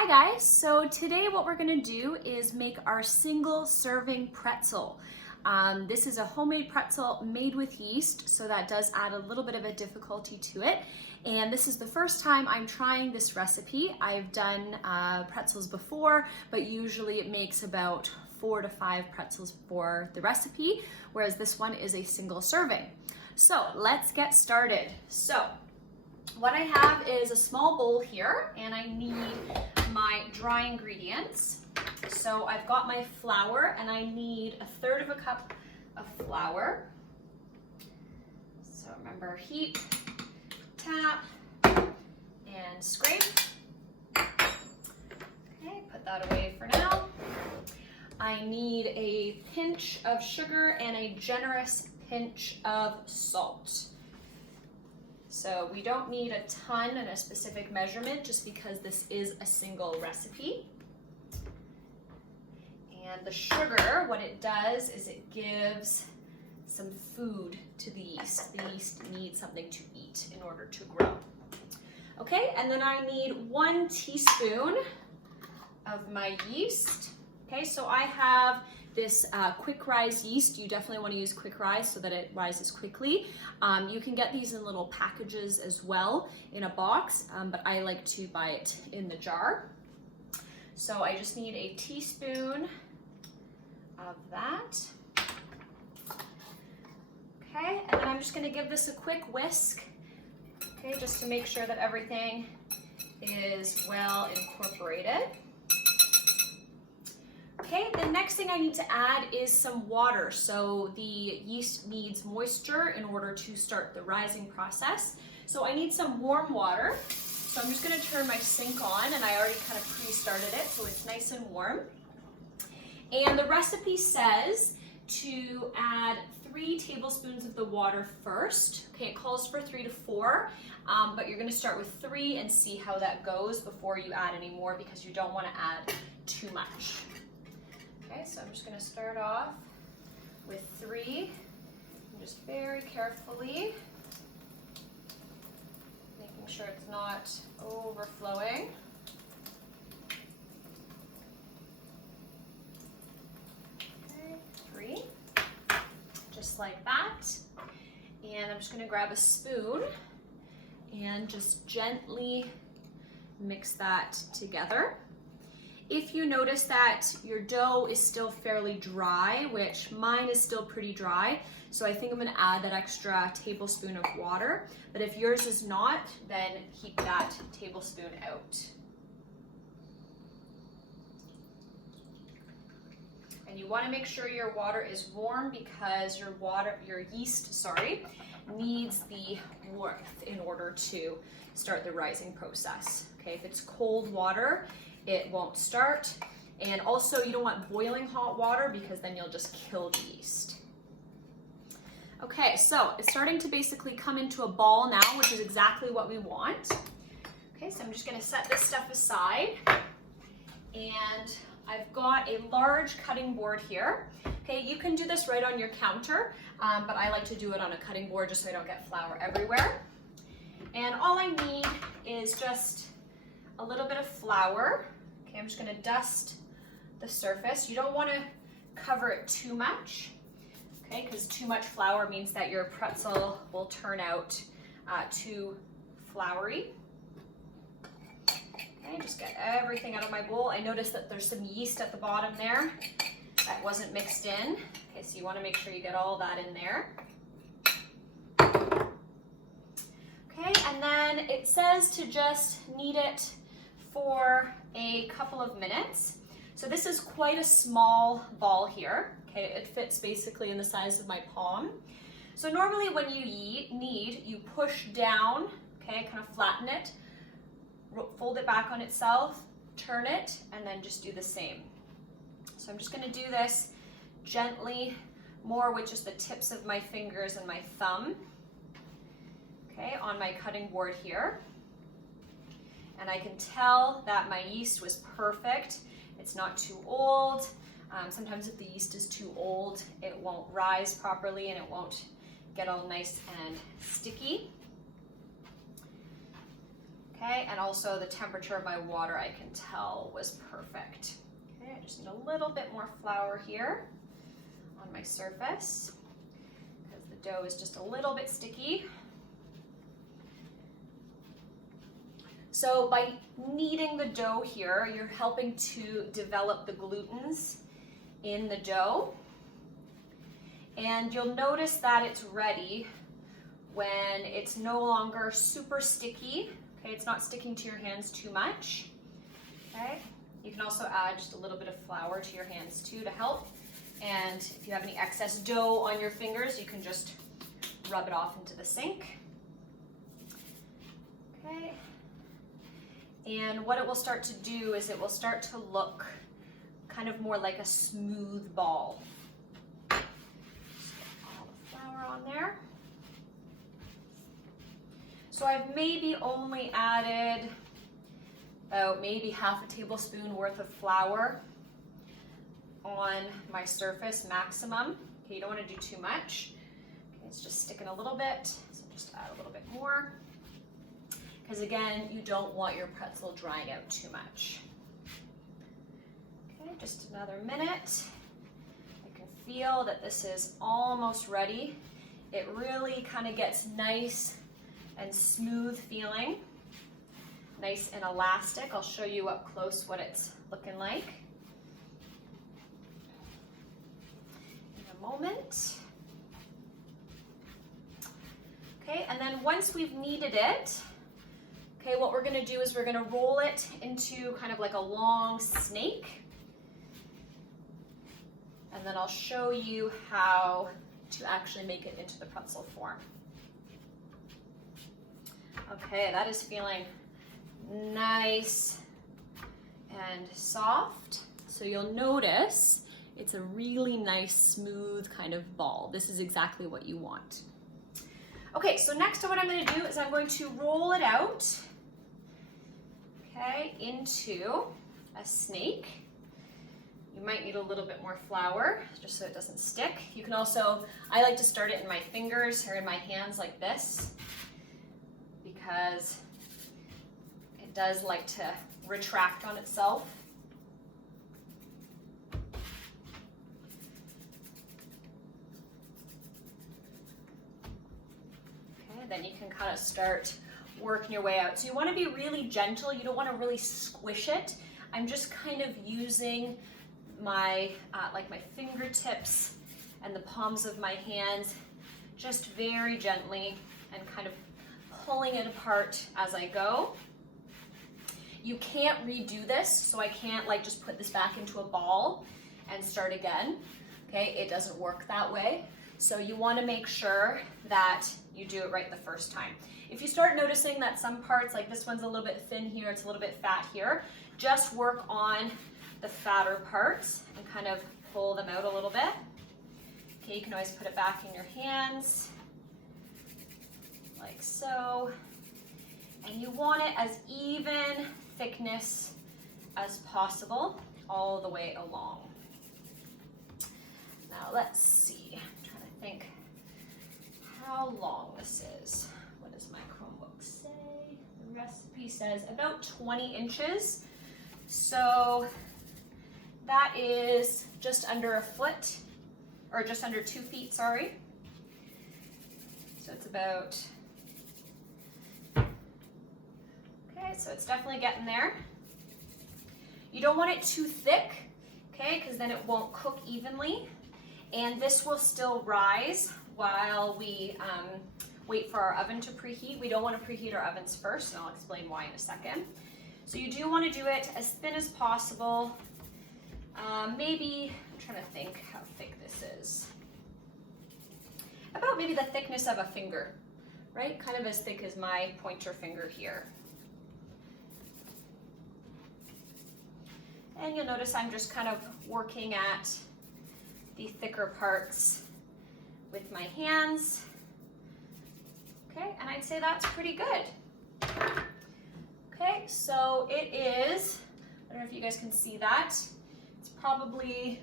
Hi guys, so today what we're gonna do is make our single serving pretzel. This is a homemade pretzel made with yeast, so that does add a little bit of a difficulty to it. And this is the first time I'm trying this recipe. I've done pretzels before, but usually it makes about 4 to 5 pretzels for the recipe, whereas this one is a single serving. So let's get started. So what I have is a small bowl here, and I need my dry ingredients. So I've got my flour, and I need 1/3 cup of flour. So remember, heat, tap, and scrape. Okay, put that away for now. I need a pinch of sugar and a generous pinch of salt. So we don't need a ton and a specific measurement just because this is a single recipe. And the sugar, what it does is it gives some food to the yeast. The yeast needs something to eat in order to grow. Okay, and then I need 1 teaspoon of my yeast. Okay, so I have this quick rise yeast. You definitely want to use quick rise so that it rises quickly. You can get these in little packages as well in a box, but I like to buy it in the jar. So I just need a teaspoon of that. Okay, and then I'm just going to give this a quick whisk, okay, just to make sure that everything is well incorporated. Okay, the next thing I need to add is some water. So the yeast needs moisture in order to start the rising process. So I need some warm water. So I'm just gonna turn my sink on, and I already kind of pre-started it so it's nice and warm. And the recipe says to add 3 tablespoons of the water first. Okay, it calls for 3 to 4, but you're gonna start with 3 and see how that goes before you add any more because you don't wanna add too much. Okay, so I'm just going to start off with 3, and just very carefully making sure it's not overflowing. Okay, 3, just like that. And I'm just going to grab a spoon and just gently mix that together. If you notice that your dough is still fairly dry, which mine is still pretty dry, so I think I'm gonna add that extra tablespoon of water. But if yours is not, then keep that tablespoon out. And you wanna make sure your water is warm because your yeast, needs the warmth in order to start the rising process. Okay, if it's cold water, it won't start. And also you don't want boiling hot water because then you'll just kill the yeast. Okay, so it's starting to basically come into a ball now, which is exactly what we want. Okay, so I'm just gonna set this stuff aside. And I've got a large cutting board here. Okay, you can do this right on your counter, but I like to do it on a cutting board just so I don't get flour everywhere. And all I need is just a little bit of flour. Okay, I'm just going to dust the surface. You don't want to cover it too much, okay, because too much flour means that your pretzel will turn out too floury. Okay, just get everything out of my bowl. I noticed that there's some yeast at the bottom there that wasn't mixed in. Okay, so you want to make sure you get all that in there. Okay, and then it says to just knead it for a couple of minutes. So this is quite a small ball here. Okay, it fits basically in the size of my palm. So normally when you knead, you push down, okay, kind of flatten it, fold it back on itself, turn it, and then just do the same. So I'm just going to do this gently, more with just the tips of my fingers and my thumb, okay, on my cutting board here. And I can tell that my yeast was perfect. It's not too old. Sometimes if the yeast is too old, it won't rise properly and it won't get all nice and sticky. Okay, and also the temperature of my water I can tell was perfect. Okay, I just need a little bit more flour here on my surface because the dough is just a little bit sticky. So by kneading the dough here, you're helping to develop the glutens in the dough. And you'll notice that it's ready when it's no longer super sticky. Okay, it's not sticking to your hands too much. Okay, you can also add just a little bit of flour to your hands too to help. And if you have any excess dough on your fingers, you can just rub it off into the sink. Okay. And what it will start to do is it will start to look kind of more like a smooth ball. Just get all the flour on there. So I've maybe only added about maybe half a tablespoon worth of flour on my surface maximum. Okay, you don't want to do too much. Okay, it's just sticking a little bit, so just add a little bit more. Because again, you don't want your pretzel drying out too much. Okay, just another minute. I can feel that this is almost ready. It really kind of gets nice and smooth feeling. Nice and elastic. I'll show you up close what it's looking like in a moment. Okay, and then once we've kneaded it, okay, what we're gonna do is we're gonna roll it into kind of like a long snake. And then I'll show you how to actually make it into the pretzel form. Okay, that is feeling nice and soft. So you'll notice it's a really nice, smooth kind of ball. This is exactly what you want. Okay, so next what I'm going to do is I'm going to roll it out, okay, into a snake. You might need a little bit more flour just so it doesn't stick. You can also, I like to start it in my fingers or in my hands like this because it does like to retract on itself. Okay, then you can kind of start working your way out. So you want to be really gentle. You don't want to really squish it. I'm just kind of using my like my fingertips and the palms of my hands just very gently and kind of pulling it apart as I go. You can't redo this, so I can't like just put this back into a ball and start again. Okay, it doesn't work that way. So you want to make sure that you do it right the first time. If you start noticing that some parts, like this one's a little bit thin here, it's a little bit fat here, just work on the fatter parts and kind of pull them out a little bit. Okay, you can always put it back in your hands, like so. And you want it as even thickness as possible all the way along. Now let's see, I'm trying to think how long this is. What does my Chromebook say? The recipe says about 20 inches. So that is just under a foot, or just under 2 feet, sorry. So it's about, okay, so it's definitely getting there. You don't want it too thick, okay, because then it won't cook evenly. And this will still rise while we wait for our oven to preheat. We don't want to preheat our ovens first, and I'll explain why in a second. So you do want to do it as thin as possible. Maybe, I'm trying to think how thick this is. About maybe the thickness of a finger, right? Kind of as thick as my pointer finger here. And you'll notice I'm just kind of working at the thicker parts with my hands. Okay, and I'd say that's pretty good. Okay, so it is, I don't know if you guys can see that. It's probably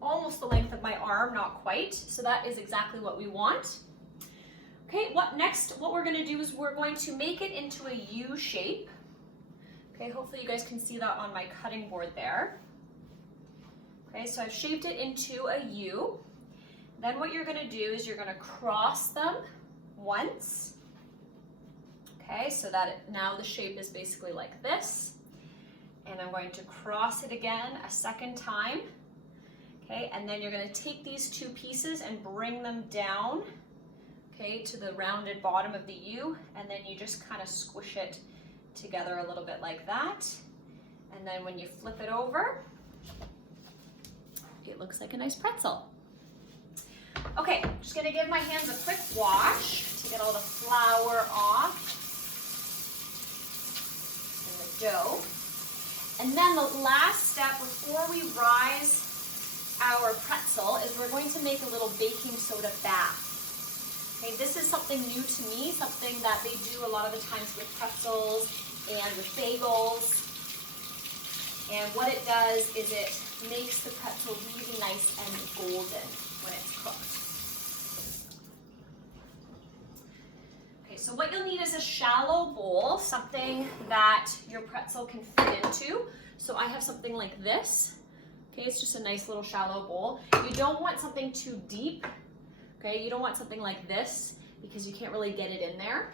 almost the length of my arm, not quite. So that is exactly what we want. Okay, what we're gonna do is we're going to make it into a U shape. Okay, hopefully you guys can see that on my cutting board there. Okay, so I've shaped it into a U. Then what you're gonna do is you're gonna cross them once. Okay, so that now the shape is basically like this. And I'm going to cross it again a second time. Okay, and then you're gonna take these two pieces and bring them down, okay, to the rounded bottom of the U, and then you just kind of squish it together a little bit like that. And then when you flip it over, it looks like a nice pretzel. Okay, I'm just gonna give my hands a quick wash to get all the flour off and the dough. And then the last step before we rise our pretzel is we're going to make a little baking soda bath. Okay, this is something new to me, something that they do a lot of the times with pretzels and with bagels. And what it does is it makes the pretzel really nice and golden when it's cooked. Okay, so what you'll need is a shallow bowl, something that your pretzel can fit into. So I have something like this. Okay, it's just a nice little shallow bowl. You don't want something too deep. Okay, you don't want something like this because you can't really get it in there.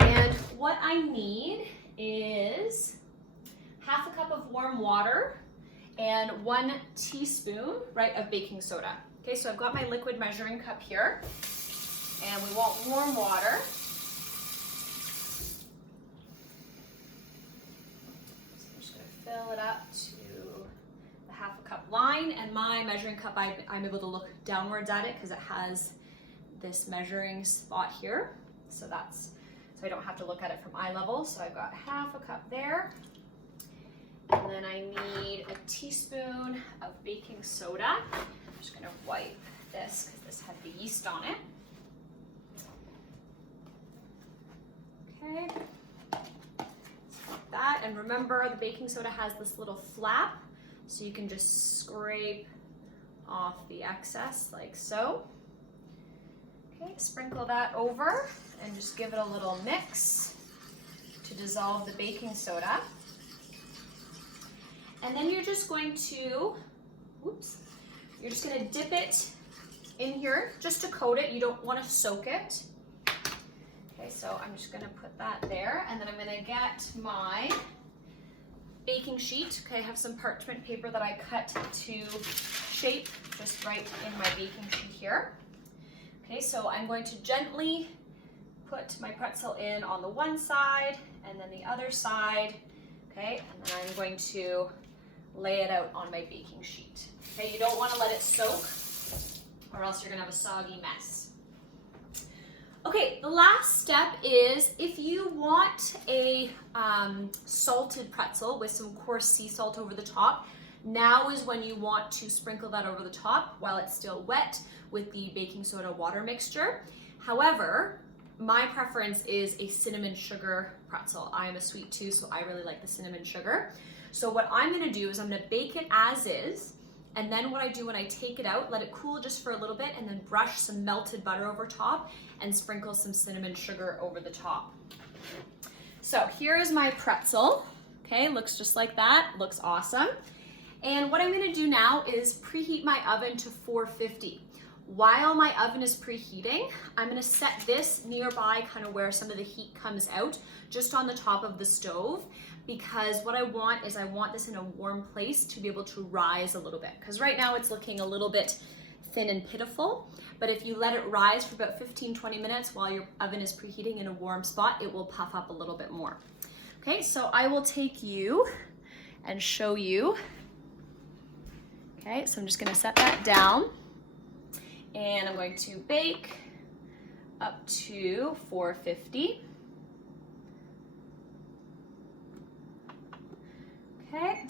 And what I need is half a cup of warm water and 1 teaspoon, right, of baking soda. Okay, so I've got my liquid measuring cup here, and we want warm water. So I'm just gonna fill it up to the half a cup line, and my measuring cup, I'm able to look downwards at it because it has this measuring spot here. So I don't have to look at it from eye level. So I've got half a cup there. And then I need a teaspoon of baking soda. I'm just gonna wipe this because this had the yeast on it. Okay, like that. And remember, the baking soda has this little flap, so you can just scrape off the excess like so. Okay, sprinkle that over and just give it a little mix to dissolve the baking soda. And then you're just going to, you're just gonna dip it in here just to coat it. You don't wanna soak it. Okay, so I'm just gonna put that there, and then I'm gonna get my baking sheet. Okay, I have some parchment paper that I cut to shape just right in my baking sheet here. Okay, so I'm going to gently put my pretzel in on the one side and then the other side. Okay, and then I'm going to lay it out on my baking sheet. Okay, you don't want to let it soak or else you're gonna have a soggy mess. Okay, the last step is if you want a salted pretzel with some coarse sea salt over the top, now is when you want to sprinkle that over the top while it's still wet with the baking soda water mixture. However, my preference is a cinnamon sugar pretzel. I am a sweet tooth, so I really like the cinnamon sugar. So what I'm gonna do is I'm gonna bake it as is, and then what I do when I take it out, let it cool just for a little bit, and then brush some melted butter over top and sprinkle some cinnamon sugar over the top. So here is my pretzel. Okay, looks just like that, looks awesome. And what I'm gonna do now is preheat my oven to 450. While my oven is preheating, I'm gonna set this nearby kind of where some of the heat comes out, just on the top of the stove, because what I want is I want this in a warm place to be able to rise a little bit. Because right now it's looking a little bit thin and pitiful, but if you let it rise for about 15-20 minutes while your oven is preheating in a warm spot, it will puff up a little bit more. Okay, so I will take you and show you. Okay, so I'm just gonna set that down, and I'm going to bake up to 450. Okay,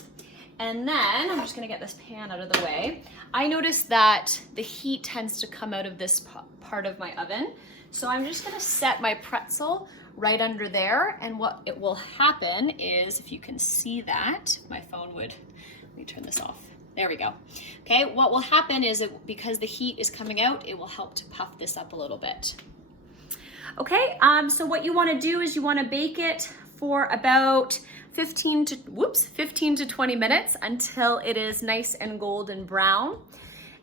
and then I'm just gonna get this pan out of the way. I noticed that the heat tends to come out of this part of my oven, so I'm just gonna set my pretzel right under there, and what it will happen is, if you can see that, my phone would, let me turn this off. There we go. Okay, what will happen is because the heat is coming out, it will help to puff this up a little bit. Okay, so what you want to do is you want to bake it for about 15 to 20 minutes until it is nice and golden brown.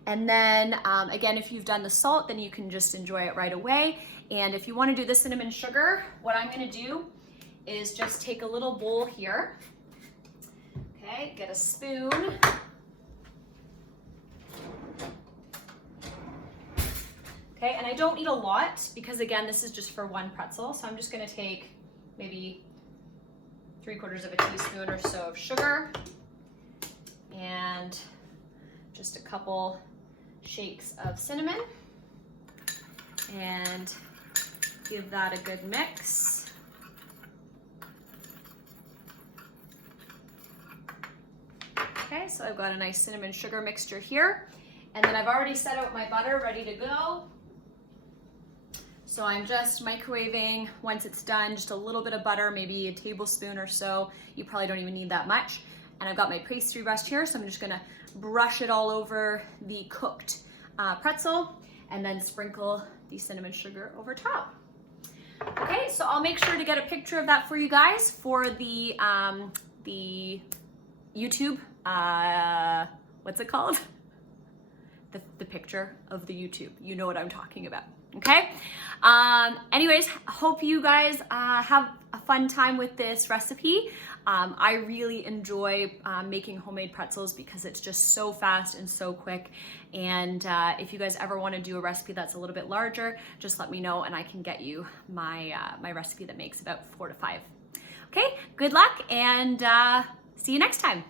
And then again, if you've done the salt, then you can just enjoy it right away. And if you want to do the cinnamon sugar, what I'm going to do is just take a little bowl here. Okay, get a spoon. Okay, and I don't need a lot because again, this is just for one pretzel. So I'm just gonna take maybe 3/4 of a teaspoon or so of sugar and just a couple shakes of cinnamon and give that a good mix. Okay, so I've got a nice cinnamon sugar mixture here. And then I've already set out my butter ready to go. So I'm just microwaving, once it's done, just a little bit of butter, maybe a tablespoon or so. You probably don't even need that much. And I've got my pastry rest here, so I'm just gonna brush it all over the cooked pretzel and then sprinkle the cinnamon sugar over top. Okay, so I'll make sure to get a picture of that for you guys for the YouTube, what's it called? The picture of the YouTube. You know what I'm talking about. Okay. Anyways, hope you guys have a fun time with this recipe. I really enjoy making homemade pretzels because it's just so fast and so quick. And if you guys ever want to do a recipe that's a little bit larger, just let me know and I can get you my my recipe that makes about 4 to 5. Okay. Good luck and see you next time.